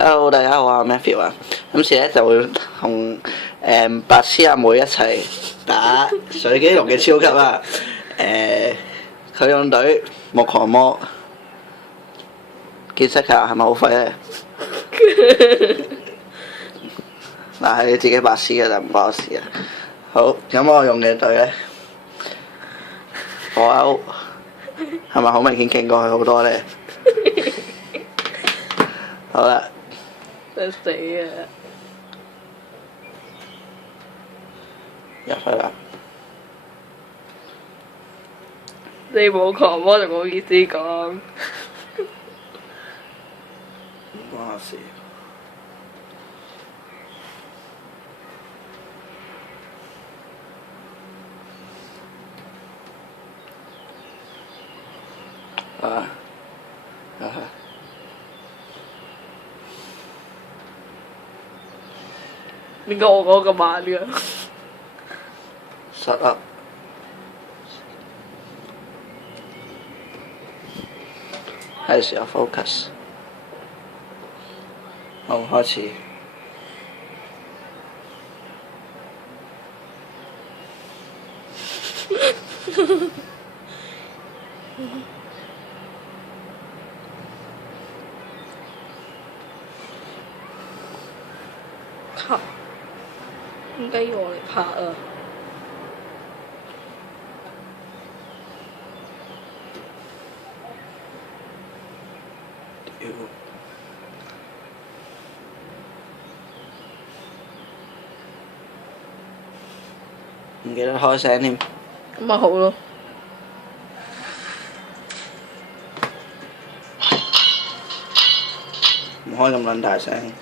Hello，大家好，我係 Matthew 啊。今次咧就會同白痴阿妹一齊打水機龍嘅超級啊！佢用隊木狂魔，見識下係咪好廢咧？嗱，係你自己白痴嘅就唔關我事啊。好，咁我用嘅隊咧，火歐係咪好明顯勁過佢好多咧？好啦。真死啊！入去啦！你冇狂魔就冇意思講。唔關我事。啊！點解我講咁慢嘅？Shut up！係時候 focus。好，開始。靠！點解要我嚟拍啊？唔記得開聲添。咁咪好咯。唔開咁撚大聲。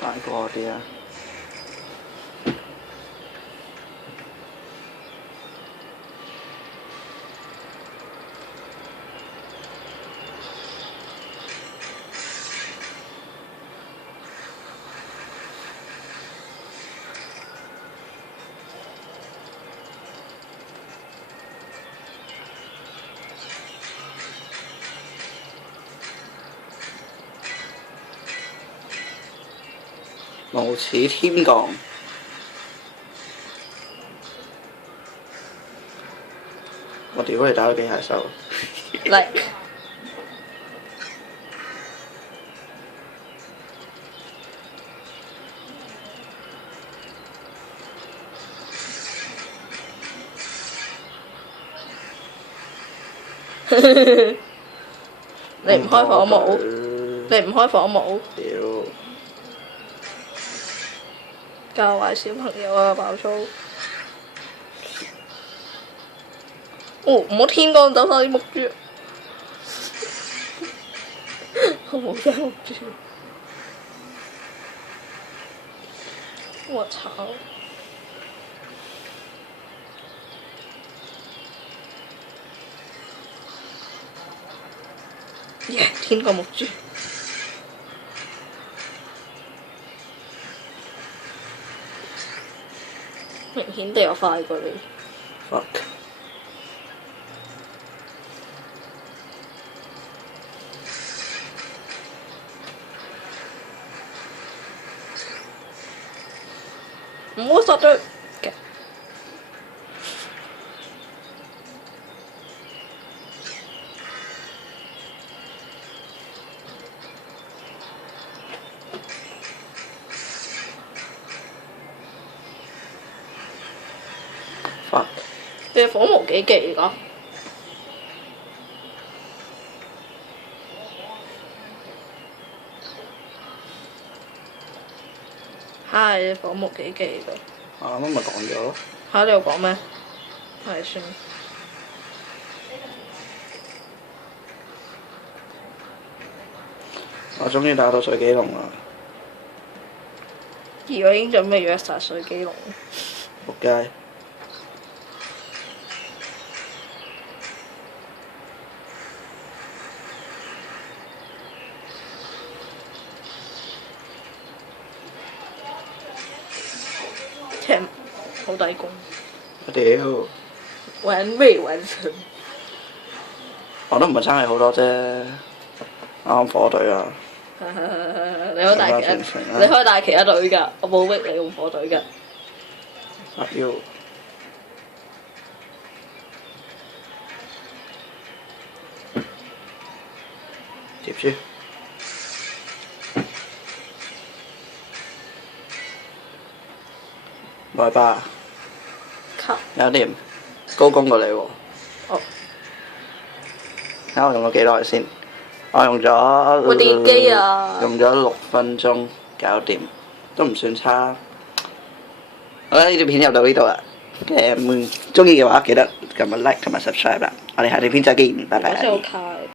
大個啲啊！無恥天降，我屌你打到幾下手。嚟。你唔開火冇？你唔開火冇？屌！教壞小朋友啊！爆粗！哦，唔好天光走晒啲木豬，我冇晒木豬。我操！耶！天光木豬。明顯地有快過你。Fuck！唔好殺咗佢。Fuck！你係火毛幾技嚟㗎？係火毛幾技嚟㗎？啱啱咪講咗。嚇！你有講咩？係算。我終於打到水機龍啦！而我已經準備約晒水機龍。仆街！聽好低功，我屌！完未完成。我都唔係爭你好多啫，啱火隊啊！你可以帶其他，你可以帶其他隊㗎，我冇逼你用火隊㗎。啊要接住，來吧！卡有掂，高攻過你喎。哦，睇下我用咗幾耐先？我用咗我電機啊用咗6分鐘搞掂，都唔算差。好啦，呢條片就到呢度啦。中意嘅話記得撳個 like 同埋 subscribe 啦。我哋下條片再見，拜拜。我先好卡。